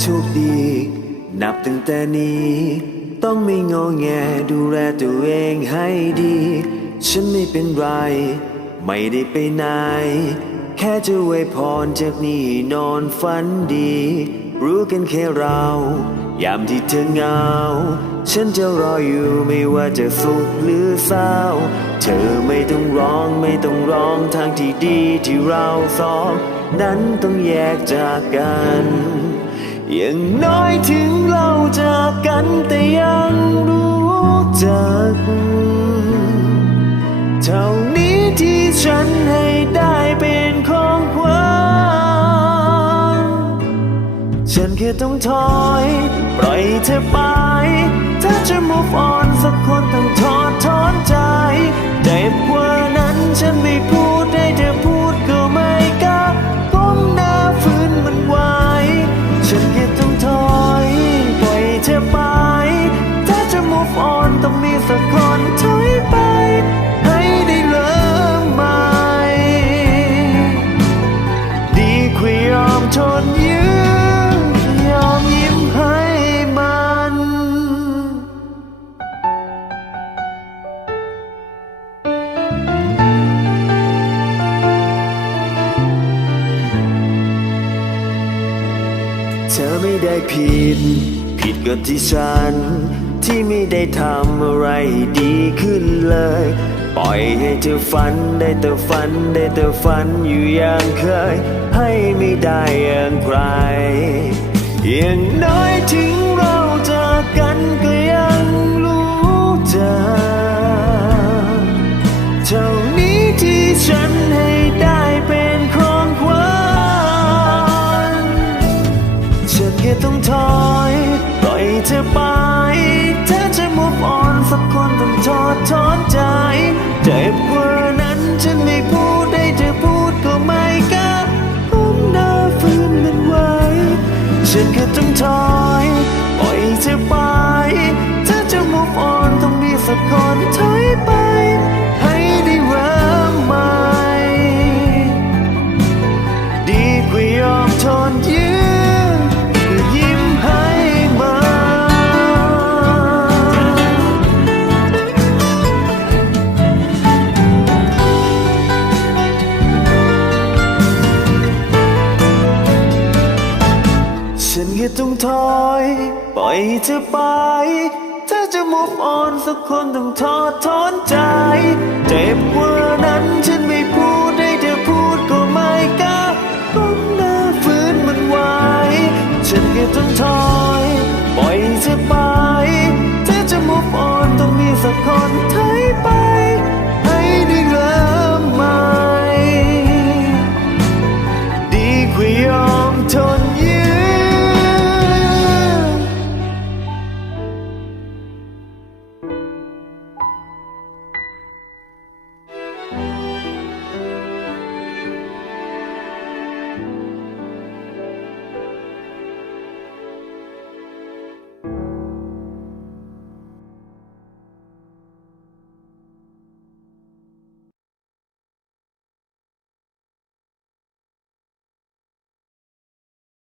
โชคดี นับตั้งแต่นี้ ต้องไม่งอแงดูแลตัวเองให้ดี ฉันไม่เป็นไร ไม่ได้ไปไหน แค่จะไว้พรจากนี้นอนฝันดี รู้กันแค่เรา ยามที่เธอเหงา ฉันจะรออยู่ไม่ว่าจะสุขหรือเศร้า เธอไม่ต้องร้องไม่ต้องร้องทางที่ดีที่เราสองนั้นต้องแยกจากกัน อย่างน้อยถึงเราจากกันแต่ยังรู้จัก เท่านี้ที่ฉันให้ได้เป็นของขวัญฉันแค่ต้องถอย ปล่อยเธอไป ถ้าจะ move on สักคนต้องถอด เธอไม่ได้ผิด ผิดก็ที่ฉัน ที่ไม่ได้ทำอะไรดีขึ้นเลย ปล่อยให้เธอฝันได้แต่ฝันได้แต่ฝันอยู่อย่างเคย ให้ไม่ได้อย่างใครอย่างน้อยถึง ต้องถอยปล่อยเธอไปถ้าจะ move on สักคนต้องทอดถอนใจ เจ็บกว่านั้นฉันไม่พูดได้เธอพูดก็ไม่กล้าผมหน้าฝืนมันไว้ ฉันแค่ต้องถอยปล่อยเธอไปถ้าจะ move on ต้องมีสักคนถอย ฉันต้องถอย ปล่อยเธอไป ถ้าจะ move on สักคนต้องทอดถอนใจ เจ็บกว่านั้นฉันไม่พูดให้เธอพูดก็ไม่กล้าก้มหน้าฝืนมันไว้ฉันแค่ต้องถอย ปล่อยเธอไป ถ้าจะ move on ต้องมีสักคน